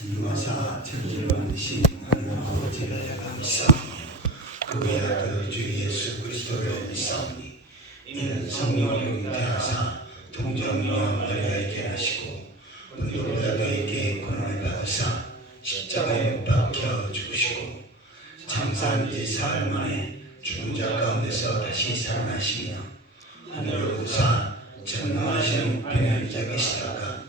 전능하사 천지를 만드신 하나님 아버지를 내가 믿사오니 그의 아들 주 예수 그리스도를 믿사오니 이는 성령을 잉태하사 동정녀 마리아에게 나시고 본토 빌라도에게 고난을 받으사 십자가에 못 박혀 죽으시고 장사한 지 사흘 만에 죽은 자 가운데서 다시 살아나시며 하늘로 오사 전능하신 우편에 앉아 계시다가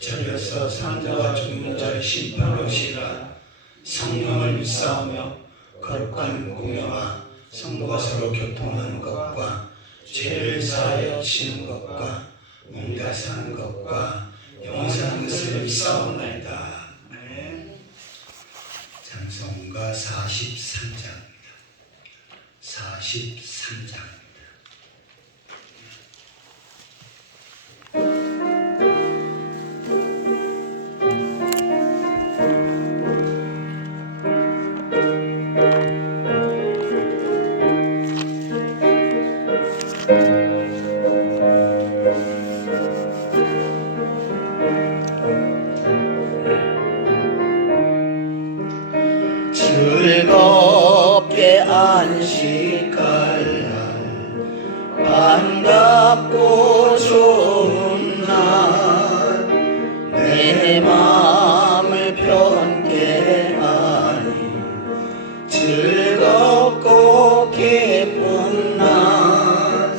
저리로서 산자와 죽은 자를 심판하시리라. 성령을 믿사오며 거룩한 공회와 성도가 서로 교통하는 것과 죄를 사하여 치는 것과 몸다 사는 것과 영원한 것을 믿사오나이다. 찬송가 43장입니다. 43장. 즐겁게 안식할 날 반갑고 좋은 날 내 마음을 편케 하니 즐겁고 기쁜 날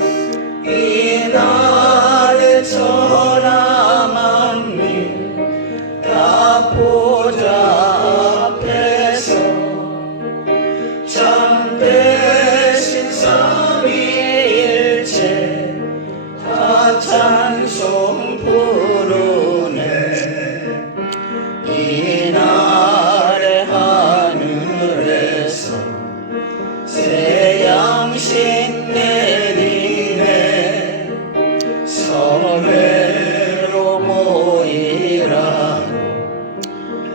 이 날에 천하 만민 다 보좌 앞에서 참되신 삼위일체 다 찬송 부르네. 이 날에 하늘에서 새 양식 내리네. 성회로 모이라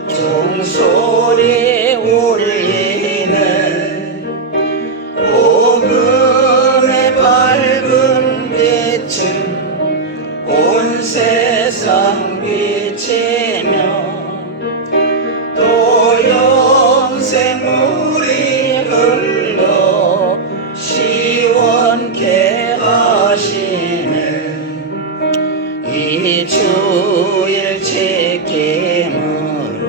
종소리 울리네. 복음의 밝은 빛은 온 세상 비치며 또 영생물이 흘러 시원케 하시네. 이 주일 지킴으로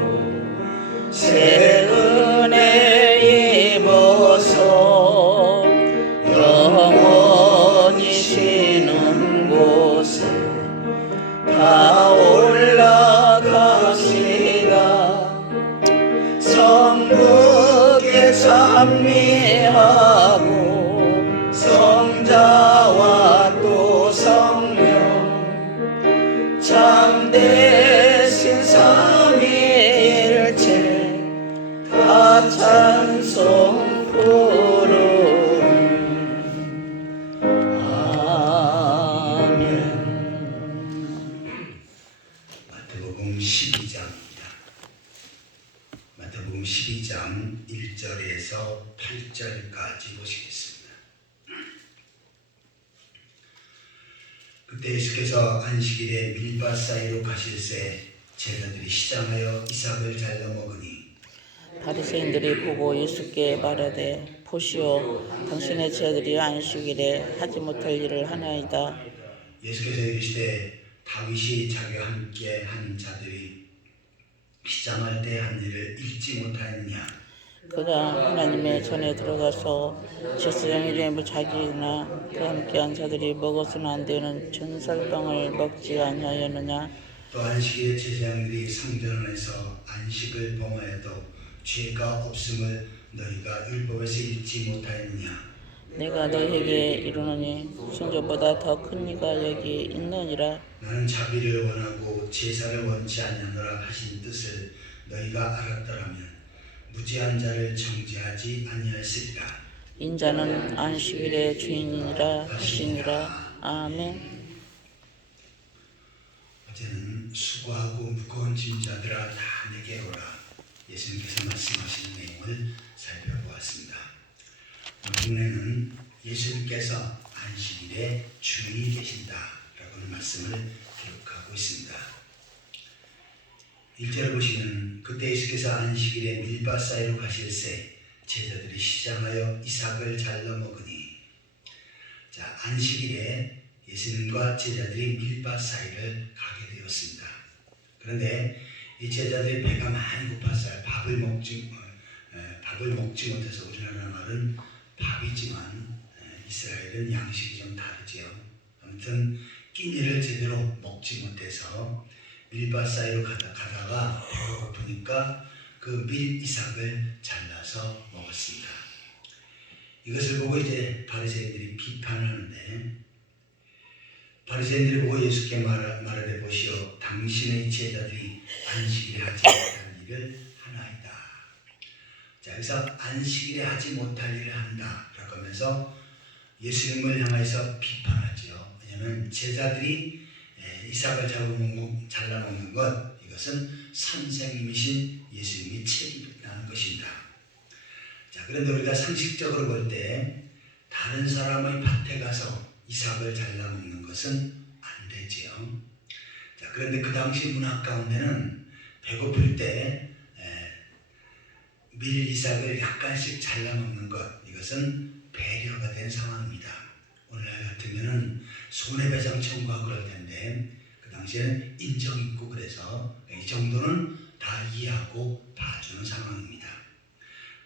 새 은혜 입어서 영원히 쉬는 곳에 다 올라갑시다. 성부께 찬미하고 성자와 또 성령 참되신 삼위일체 다 찬송 부르네. 아멘. 마태복음 12장입니다. 마태복음 12장 1절에서 8절까지 보시겠습니다. 그때 예수께서 안식일에 밀밭 사이로 가실새 제자들이 시장하여 이삭을 잘라 먹으니 바리새인들이 보고 예수께 말하되 보시오, 당신의 제자들이 안식일에 하지 못할 일을 하나이다. 예수께서 이르시되 다윗이 자기와 함께 한 자들이 시장할 때 한 일을 읽지 못하였느냐. 그가 하나님의 전에 들어가서 제사장일에 자기나 그와 함께한 자들이 먹어서는 안 되는 전설빵을 먹지 아니하였느냐. 또 안식일에 제사장들이 성전 안에서 안식을 범하여도 죄가 없음을 너희가 율법에서 읽지 못하였느냐. 내가 너희에게 이르노니 순전보다 더 큰 이가 여기 있느니라. 나는 자비를 원하고 제사를 원치 아니하노라 하신 뜻을 너희가 알았더라면 무죄한 자를 정죄하지 아니하였으리라. 인자는 안식일의 주인이라 하시니라. 아멘. 어제는 수고하고 무거운 짐자들아 다 내게 오라. 예수님께서 말씀하신 내용을 살펴보았습니다. 오늘은 예수님께서 안식일에 주인이 계신다라고 하는 말씀을 기록하고 있습니다. 1절을 보시면 그때 예수께서 안식일에 밀밭 사이로 가실새 제자들이 시장하여 이삭을 잘라 먹으니. 자, 안식일에 예수님과 제자들이 밀밭 사이를 가게 되었습니다. 그런데 이 제자들의 배가 많이 고팠어요. 밥을 먹지 못해서. 우리나라 말은 밥이지만 이스라엘은 양식이 좀 다르지요. 아무튼 끼니를 제대로 먹지 못해서 밀밭 사이로 가다가 배가 고프니까 그 밀 이삭을 잘라서 먹었습니다. 이것을 보고 이제 바리새인들이 비판하는데, 바리새인들이 보고 예수께 말하되 보시오, 당신의 제자들이 안식일에 하지 못할 일을 하나이다. 자, 여기서 안식일에 하지 못할 일을 한다 라고 하면서 예수님을 향해서 비판하죠. 왜냐하면 제자들이 이삭을 잘라 먹는 것, 이것은 선생님이신 예수님이 책임나는 것입니다. 자, 그런데 우리가 상식적으로 볼 때 다른 사람의 밭에 가서 이삭을 잘라 먹는 것은 안 되지요. 자, 그런데 그 당시 문화 가운데는 배고플 때 밀 이삭을 약간씩 잘라 먹는 것, 이것은 배려가 된 상황입니다. 오늘날 같으면은 손해배상 청구하고 그럴 텐데 그 당시에는 인정 있고 그래서 이 정도는 다 이해하고 봐주는 상황입니다.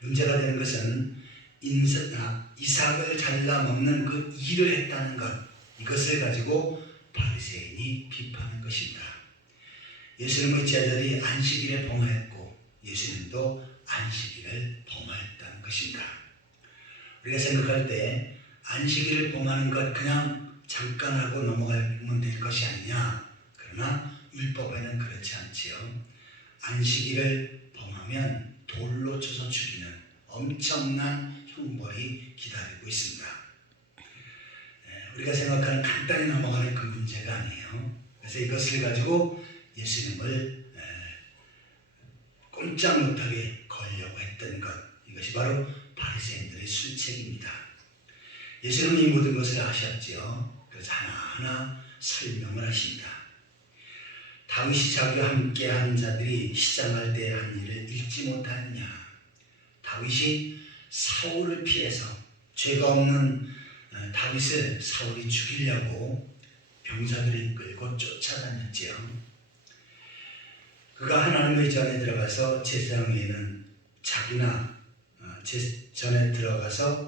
문제가 되는 것은 이삭을 잘라 먹는 그 일을 했다는 것, 이것을 가지고 바리새인이 비판한 것입니다. 예수님의 제자들이 안식일에 봉하였고 예수님도 안식일을 봉하였다는 것입니다. 우리가 생각할 때 안식일을 봉하는 것 그냥 잠깐 하고 넘어가면 될 것이 아니냐. 그러나 율법에는 그렇지 않지요. 안식일을 범하면 돌로 쳐서 죽이는 엄청난 형벌이 기다리고 있습니다. 우리가 생각하는 간단히 넘어가는 그 문제가 아니에요. 그래서 이것을 가지고 예수님을 꼼짝 못하게 걸려고 했던 것, 이것이 바로 바리새인들의 술책입니다. 예수님은 이 모든 것을 아셨지요. 그래서 하나하나 설명을 하십니다. 다윗이 자기와 함께한 자들이 시장할 때 한 일을 읽지 못하느냐. 다윗이 사울을 피해서, 죄가 없는 다윗을 사울이 죽이려고 병사들을 이끌고 쫓아다녔지요. 그가 하나님의 전에 들어가서 제사장 외에는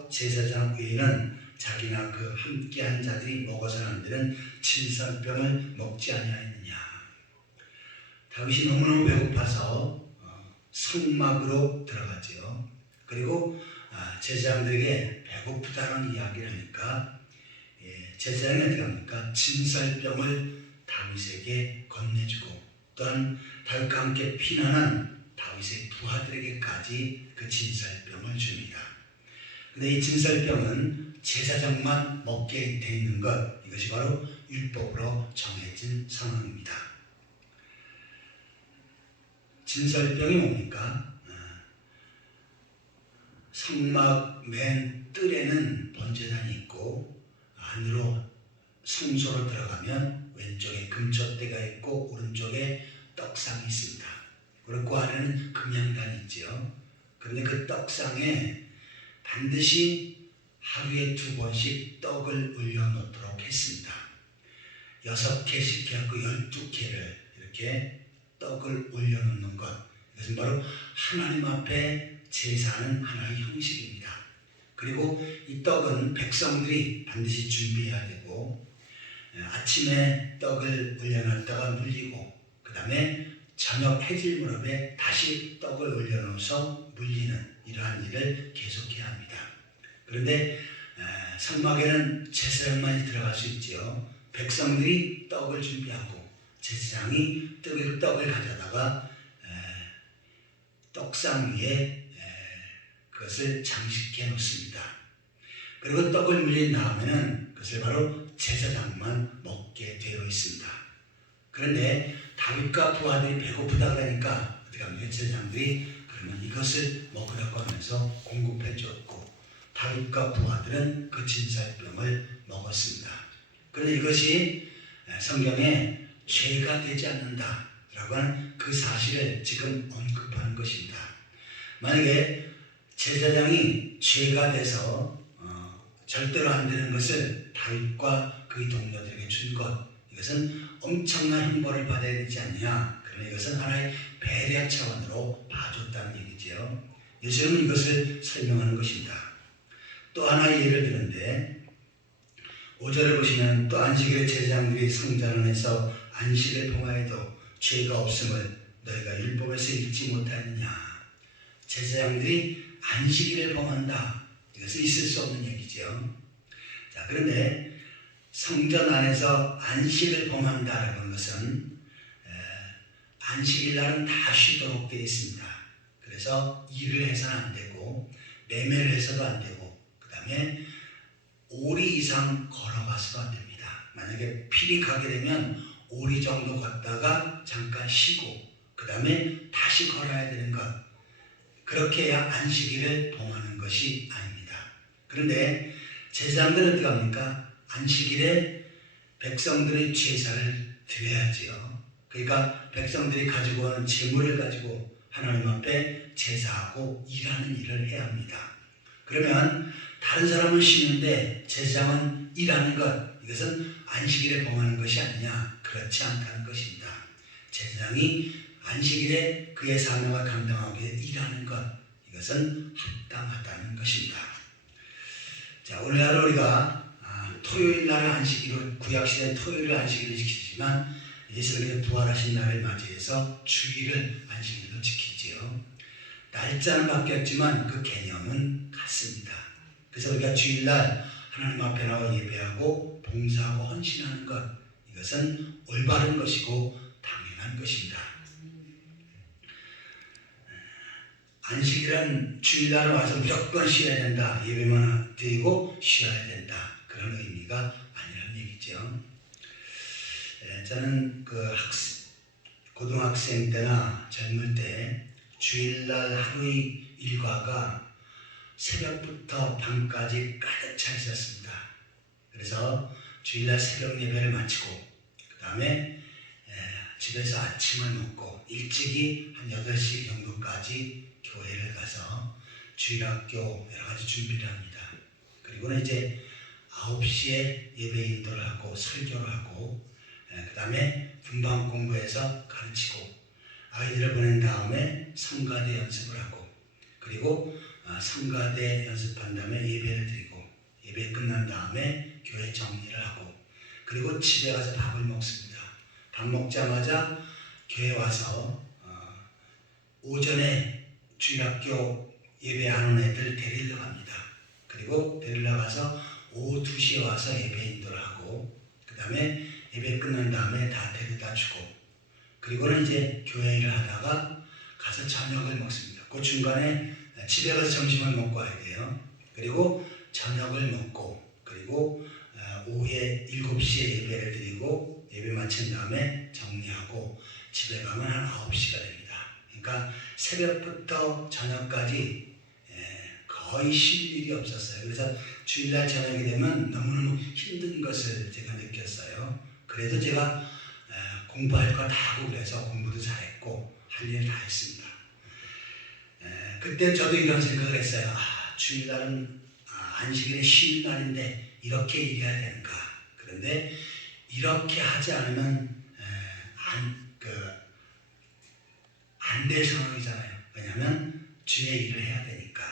제사장 외에는 자기나 그 함께한 자들이 먹어서는 안 되는 진설병을 먹지 아니하였느냐. 다윗이 너무너무 배고파서 성막으로 들어가지요. 그리고 제사장들에게 배고프다는 이야기를 하니까 제사장이 어떻게 합니까? 진설병을 다윗에게 건네주고, 또한 다윗과 함께 피난한 다윗의 부하들에게까지 그 진설병을 줍니다. 그런데 이 진설병은 제사장만 먹게 돼 있는 것, 이것이 바로 율법으로 정해진 상황입니다. 진설병이 뭡니까? 성막 맨 뜰에는 번제단이 있고, 안으로 성소로 들어가면 왼쪽에 금촛대가 있고 오른쪽에 떡상이 있습니다. 그리고 그 안에는 금양단이 있지요. 그런데 그 떡상에 반드시 하루에 2번씩 떡을 올려놓도록 했습니다. 6개씩 해갖고 12개를 이렇게 떡을 올려놓는 것, 이것은 바로 하나님 앞에 제사하는 하나의 형식입니다. 그리고 이 떡은 백성들이 반드시 준비해야 되고, 아침에 떡을 올려놨다가 물리고, 그 다음에 저녁 해질 무렵에 다시 떡을 올려놓아서 물리는 이러한 일을 계속해야 합니다. 그런데 성막에는 제사장만이 들어갈 수 있지요. 백성들이 떡을 준비하고 제사장이 떡을 가져다가 떡상 위에 그것을 장식해 놓습니다. 그리고 떡을 물린 다음에는 그것을 바로 제사장만 먹게 되어 있습니다. 그런데 다윗과 부하들이 배고프다 그러니까 어떻게 하면 제사장들이 그러면 이것을 먹으라고 하면서 공급해 줬고, 다윗과 부하들은 그 진설병을 먹었습니다. 그런데 이것이 성경에 죄가 되지 않는다라고 라고 하는 그 사실을 지금 언급하는 것입니다. 만약에 제사장이 죄가 돼서 절대로 안 되는 것을 다윗과 그의 동료들에게 준 것, 이것은 엄청난 형벌을 받아야 되지 않느냐. 그러나 이것은 하나의 배려 차원으로 봐줬다는 얘기죠. 예수님은 이것을 설명하는 것입니다. 또 하나의 예를 드는데 5절을 보시면 또 안식일에 제사장들이 성전 안에서 안식을 봉하여도 죄가 없음을 너희가 율법에서 읽지 못하느냐. 제사장들이 안식일을 봉한다. 이것은 있을 수 없는 얘기죠. 자, 그런데 성전 안에서 안식을 범한다라고 하는 것은 안식일 날은 다 쉬도록 되어 있습니다. 그래서 일을 해서는 안 되고 매매를 해서도 안 되고 그 다음에 오리 이상 걸어가서도 안 됩니다. 만약에 필히 가게 되면 오리 정도 걷다가 잠깐 쉬고 그 다음에 다시 걸어야 되는 것, 그렇게 해야 안식일을 봉하는 것이 아닙니다. 그런데 제사장들은 어떻게 합니까? 안식일에 백성들의 제사를 드려야지요. 그러니까 백성들이 가지고 오는 재물을 가지고 하나님 앞에 제사하고 일하는 일을 해야 합니다. 그러면 다른 사람은 쉬는데 제사장은 일하는 것, 이것은 안식일에 봉하는 것이 아니냐? 그렇지 않다는 것입니다. 제사장이 안식일에 그의 사명을 감당하기 위해 일하는 것, 이것은 합당하다는 것입니다. 자, 오늘날 우리가 토요일 날을 안식일로, 구약시대 토요일을 안식일로 지키지만 예수님의 부활하신 날을 맞이해서 주일을 안식일로 지키지요. 날짜는 바뀌었지만 그 개념은 같습니다. 그래서 우리가 주일날 하나님 앞에 나와 예배하고 봉사하고 헌신하는 것, 이것은 올바른 것이고 당연한 것입니다. 안식일은 주일날 와서 무조건 쉬어야 된다, 예배만 드리고 쉬어야 된다, 그런 의미가 아니라는 얘기죠. 저는 고등학생 때나 젊을 때 주일날 하루의 일과가 새벽부터 밤까지 가득 차 있었습니다. 그래서 주일날 새벽 예배를 마치고 그 다음에 집에서 아침을 먹고 일찍이 한 8시 정도까지 교회를 가서 주일학교 여러 가지 준비를 합니다. 그리고는 이제 9시에 예배 인도를 하고 설교를 하고 그 다음에 분방 공부해서 가르치고 아이들을 보낸 다음에 성가대 연습을 하고 그리고 성가대 연습한 다음에 예배를 드리고 예배 끝난 다음에 교회 정리를 하고 그리고 집에 가서 밥을 먹습니다. 밥 먹자마자 교회 와서 오전에 주일학교 예배하는 애들 데리러 갑니다. 그리고 데리러 가서 오후 2시에 와서 예배 인도를 하고 그 다음에 예배 끝난 다음에 다 데려다 주고 그리고는 이제 교회 일을 하다가 가서 저녁을 먹습니다. 그 중간에 집에 가서 점심을 먹고 와야 돼요. 그리고 저녁을 먹고 그리고 오후에 7시에 예배를 드리고 예배 마친 다음에 정리하고 집에 가면 한 9시가 됩니다. 그러니까 새벽부터 저녁까지 거의 쉴 일이 없었어요. 그래서 주일날 저녁이 되면 너무너무 힘든 것을 제가 느꼈어요. 그래도 제가 공부할 거 다 하고 그래서 공부도 잘했고 할 일 다 했습니다. 그때 저도 이런 생각을 했어요. 주일날은 안식일에 쉬는 날인데 이렇게 일해야 되는가. 그런데 이렇게 하지 않으면 안 될 상황이잖아요. 왜냐하면 주의 일을 해야 되니까.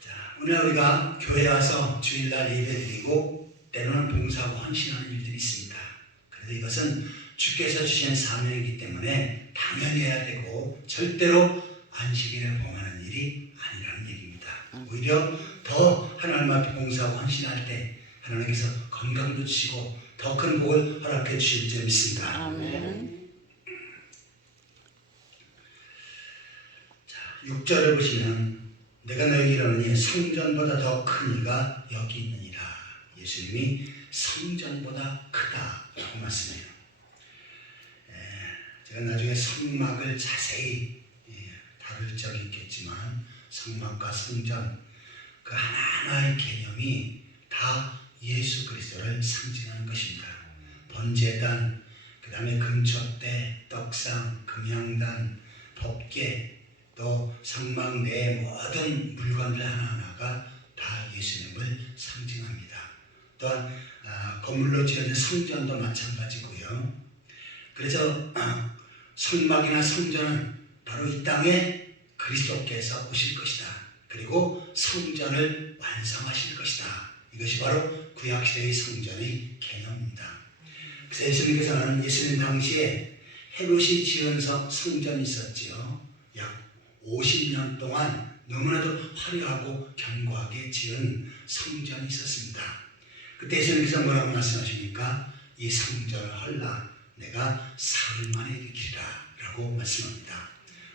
자, 오늘 우리가 교회 와서 주일날 예배드리고 때로는 봉사하고 헌신하는 일들이 있습니다. 그래서 이것은 주께서 주신 사명이기 때문에 당연히 해야 되고 절대로 안식일을 범하는 일이 아니라는 얘기입니다. 오히려 더 하나님 앞에 봉사하고 헌신할 때 하나님께서 건강도 주시고 더 큰 복을 허락해 주실 줄 믿습니다. 아멘. 6절을 보시면 내가 너에게 이르노니 성전보다 더 큰 이가 여기 있느니라. 예수님이 성전보다 크다라고 말씀해요. 제가 나중에 성막을 자세히 다룰 적이 있겠지만 성막과 성전 그 하나하나의 개념이 다 예수 그리스도를 상징하는 것입니다. 번제단, 그 다음에 금촛대, 떡상, 금향단, 법궤, 또 성막 내 모든 물건들 하나하나가 다 예수님을 상징합니다. 또한 건물로 지어진 성전도 마찬가지고요. 그래서 성막이나 성전은 바로 이 땅에 그리스도께서 오실 것이다. 그리고 성전을 완성하실 것이다. 이것이 바로 구약시대의 성전의 개념입니다. 그래서 예수님께서는 예수님 당시에 헤롯이 지은 성전이 있었지요. 약 50년 동안 너무나도 화려하고 견고하게 지은 성전이 있었습니다. 그때 예수님께서 뭐라고 말씀하십니까? 이 성전을 헐라 내가 사흘 만에 일으키리라 라고 말씀합니다.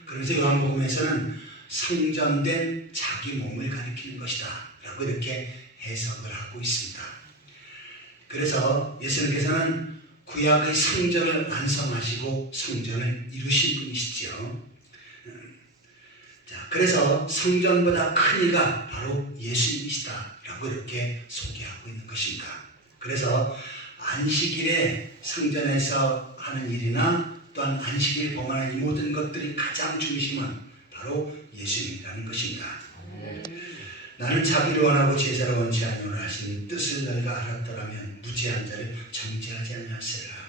그래서 요한복음에서는 성전된 자기 몸을 가리키는 것이다 라고 이렇게 해석을 하고 있습니다. 그래서 예수님께서는 구약의 성전을 완성하시고 성전을 이루신 분이시죠. 자, 그래서 성전보다 큰 이가 바로 예수님이시다 라고 이렇게 소개하고 있는 것입니다. 그래서 안식일에 성전에서 하는 일이나 또한 안식일 범하는 이 모든 것들이 가장 중심은 바로 예수님이라는 것입니다. 나는 자비를 원하고 제사를 원치 아니오라 하신 뜻을 너희가 알았더라면 무죄한 자를 정죄하지 아니하리라.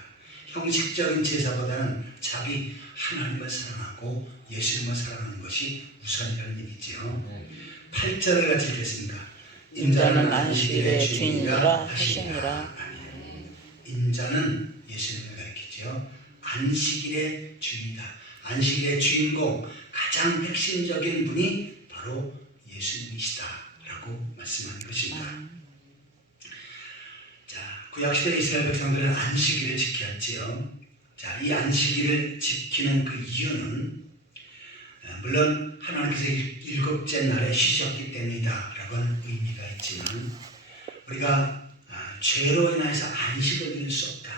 형식적인 제사보다는 자기 하나님을 사랑하고 예수님을 사랑하는 것이 우선이라는 얘기죠. 8절을 같이 읽겠습니다. 인자는 안식일의 주인이라 하시니라. 인자는 예수님을 가리키죠. 안식일의 주인이다. 안식일의 주인공, 가장 핵심적인 분이 바로 예수님이시다 라고 말씀하는 것입니다. 자, 구약시대 이스라엘 백성들은 안식일을 지켰지요. 자, 이 안식일을 지키는 그 이유는 물론 하나님께서 일곱째 날에 쉬셨기 때문이다 라고 하는 의미가 있지만 우리가 죄로 인해서 안식을 이룰 수 없다.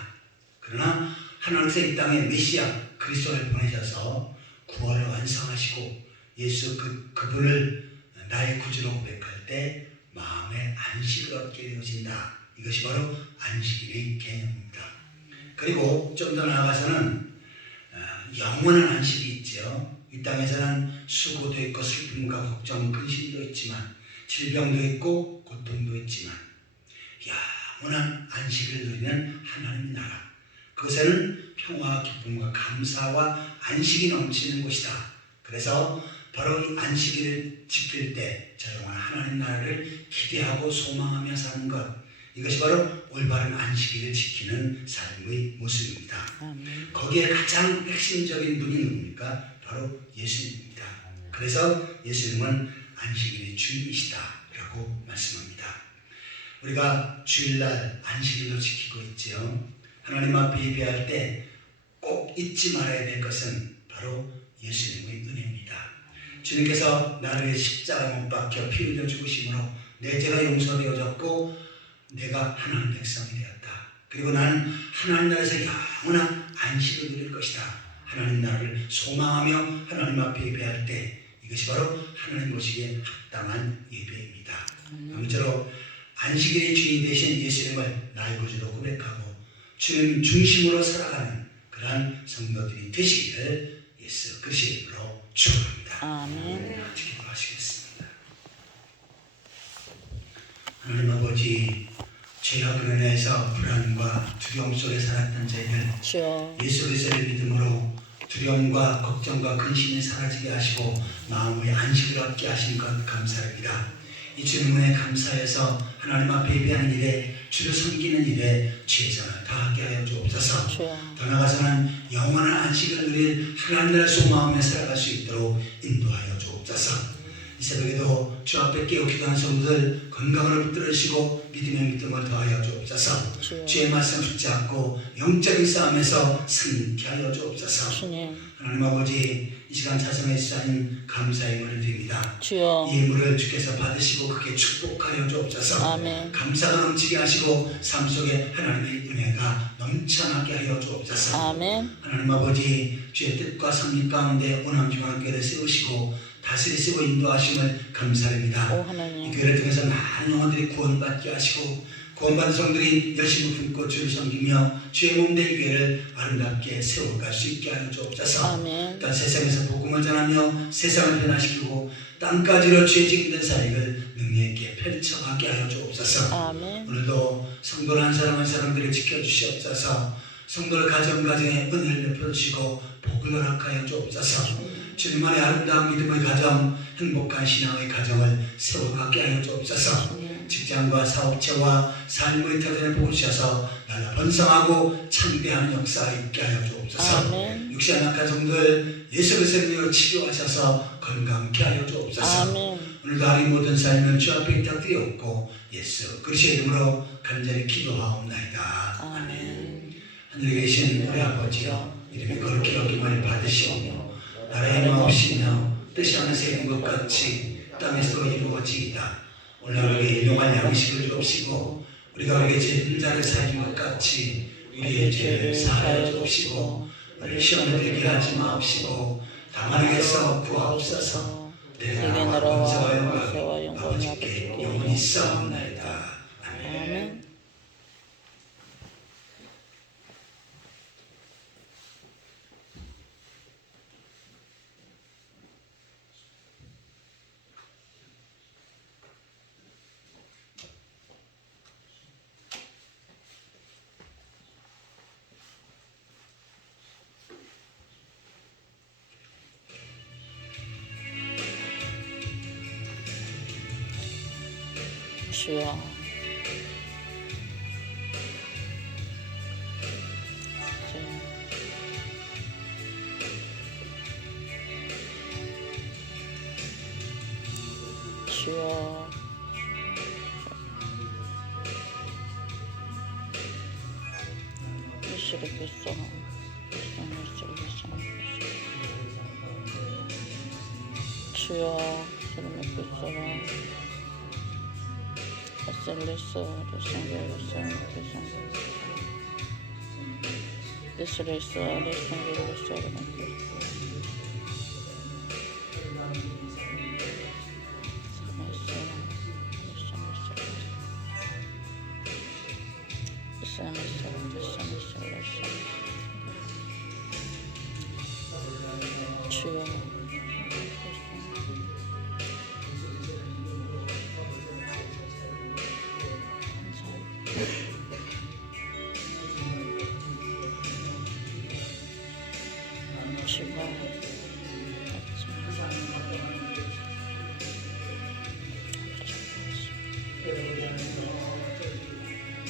그러나 하나님께서 이 땅에 메시아 그리스도를 보내셔서 구원을 완성하시고 예수 그분을 나의 구주로 고백할 때 마음의 안식을 얻게 되어진다. 이것이 바로 안식일의 개념입니다. 그리고 좀 더 나아가서는 영원한 안식이 있죠. 이 땅에서는 수고도 있고 슬픔과 걱정, 근심도 있지만 질병도 있고 고통도 있지만 영원한 안식을 누리는 하나님의 나라, 그것에는 평화와 기쁨과 감사와 안식이 넘치는 곳이다. 그래서 바로 이 안식일을 지킬 때 저 영원한 하나님 나라를 기대하고 소망하며 사는 것, 이것이 바로 올바른 안식일을 지키는 삶의 모습입니다. 거기에 가장 핵심적인 분이 누굽니까? 바로 예수님입니다. 그래서 예수님은 안식일의 주인이시다 라고 말씀합니다. 우리가 주일날 안식일로 지키고 있지요. 하나님 앞에 예배할 때 꼭 잊지 말아야 될 것은 바로 예수님의 은혜입니다. 주님께서 나를 위해 십자가 못 박혀 피 흘려 죽으심으로 내 죄가 용서되어졌고 내가 하나님 백성이 되었다. 그리고 나는 하나님 나라에서 영원한 안식을 누릴 것이다. 하나님 나라를 소망하며 하나님 앞에 예배할 때 이것이 바로 하나님 모시기에 합당한 예배입니다. 아무쪼록 안식일의 주인 되신 예수님을 나의 구주로 고백하고 주님 중심으로 살아가는 그러한 성도들이 되시기를 예수 그리스도의 이름으로 축원합니다. 아멘. 기도하시겠습니다. 하나님 아버지, 죄와 근원에서 불안과 두려움 속에 살았던 저희들 주여 예수 그리스도를 믿음으로 두려움과 걱정과 근심이 사라지게 하시고 마음의 안식을 얻게 하신 것 감사합니다. 이 주님 은혜 감사해서 하나님 앞에 예배하는 일에 주를 섬기는 일에 최선을 다하게 하여 주옵소서. 더 나아가서는 영원한 안식을 누릴 하나님 나라를 소망하며 살아갈 수 있도록 인도하여 주옵소서. 이 새벽에도 주 앞에 깨어 기도하는 성도들 건강을 붙들으시고 믿음의 믿음을 더하여 주옵소서. 주의 말씀 붙잡고 영적인 싸움에서 승리케 하여 주옵소서. 하나님 아버지, 이 시간 자성의 쌓인 감사의 물을 드립니다. 주여 이 물을 주께서 받으시고 크게 축복하여 주옵소서. 아멘. 감사가 넘치게 하시고 삶 속에 하나님의 은혜가 넘쳐나게 하여 주옵소서. 아멘. 하나님 아버지, 주의 뜻과 섭리 가운데 오남중한 교회를 세우시고 다스리시고 인도하심을 감사드립니다. 오 하나님. 이 교회를 통해서 많은 영혼들이 구원받게 하시고 구원받은 성들이 열심히 품고 주를 섬기며 주의 몸된 교회를 아름답게 세워갈 수 있게 하여 주옵소서. 아멘. 또한 세상에서 복음을 전하며 세상을 변화시키고 땅까지로 주의 직분된 사역을 능력 있게 펼쳐가게 하여 주옵소서. 아멘. 오늘도 성도를 한 사람 한 사람들을 지켜주시옵소서. 성도를 가정에 은혜를 베풀어 주시고 복을 허락하여 주옵소서. 주님 안에 아름다운 믿음의 가정, 행복한 신앙의 가정을 세워가게 하여 주옵소서. 직장과 사업체와 삶의 터전을 보고 주셔서 날라 번성하고 창대하는 역사 있게 하여 주옵소서. 아멘. 육신한 가정들 예수 그리스도의 이름으로 치료하셔서 건강케 하여 주옵소서. 아멘. 오늘도 하루의 모든 삶을 주 앞에 부탁드리옵고 예수 그리스도의 이름으로 간절히 기도하옵나이다. 아멘. 하늘에 계신 우리 아버지여, 이름이 거룩히 여김을 받으시오며 나라의 마옵시며 뜻이 하늘에서 이룬 것 같이 땅에서도 이루어지이다. 오늘 우리에게 일용할 양식을 주옵시고 우리가 우리에게 죄진 자를 사해 준 것 같이 우리의 죄를 사하여 주옵시고 우리를 시험에 들게 하지 마옵시고 다만 에게서 구하옵소서. 내게 내가 나라와 권세와 영광 권세와 영광이 아버지께 아버지께 영원히 싸움나이다. 아멘. 아멘. 주여, 주여, 예수를 믿소. 주여, 예수를 믿소. 주여,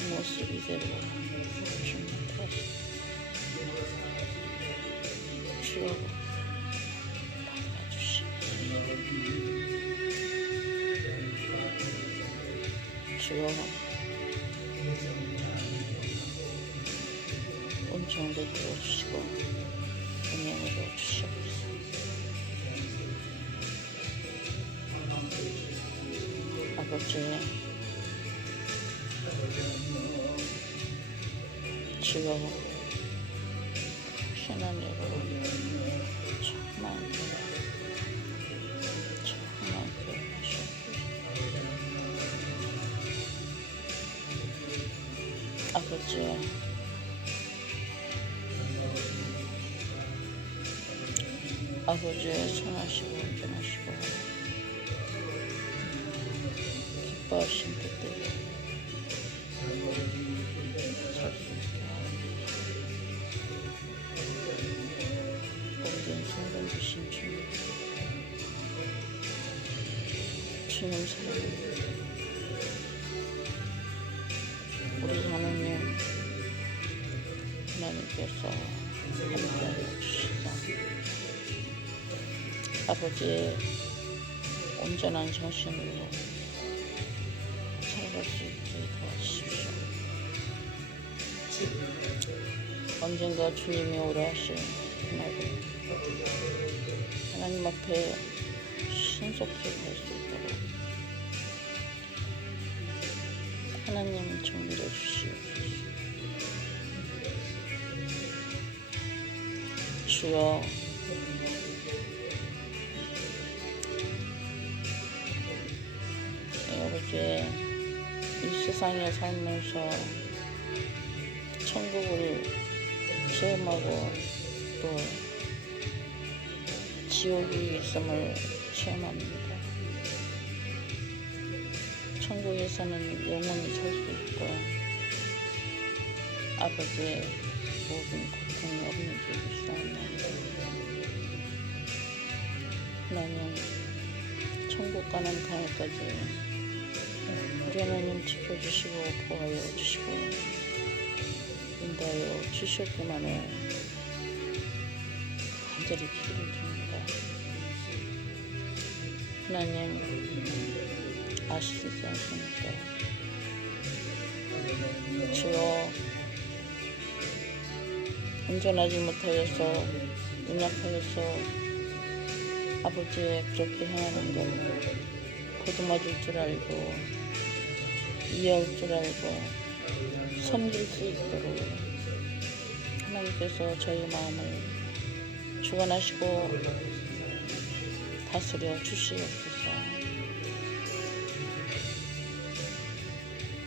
모습 이대로 주님께서 주여 받아주시옵소서. 주여 온전히 부어주시고 은혜로 주시옵소서. 아버지, 주여 하나님으로 정말 배우시옵소서. 아버지, 아버지의 선하시고 온전하시고 기뻐하신 뜻대로 살 수 있게 모든 성령 주신 주님 사랑합니다. 우리 하나님, 하나님께서 함께하여 주시다. 아버지의 온전한 정신으로 살아갈 수 있게 도와주십시오. 언젠가 주님이 오라 하신 그날에 하나님 앞에 신속히 갈 수 있도록 하나님 정리해 주시옵소서. 주여, 아버지, 이 세상에 살면서 천국을 체험하고 또 지옥이 있음을 체험합니다. 천국에서는 영원히 살 수 있고 아버지의 모든 고통이 없는 줄 믿사옵나이다. 하나님, 천국 가는 그날까지 우리 하나님 지켜주시고 보호하여 주시고 인도하여 주셨기만을 간절히 기도를 드립니다. 하나님 아시지 않습니까? 주여, 온전하지 못하여서 연약하여서 아버지의 그렇게 행하는 것 보듬어줄 줄 알고 이해할 줄 알고 섬길 수 있도록 하나님께서 저희 마음을 주관하시고 다스려 주시옵소서.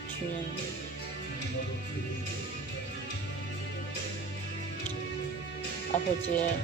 주님, 아버지의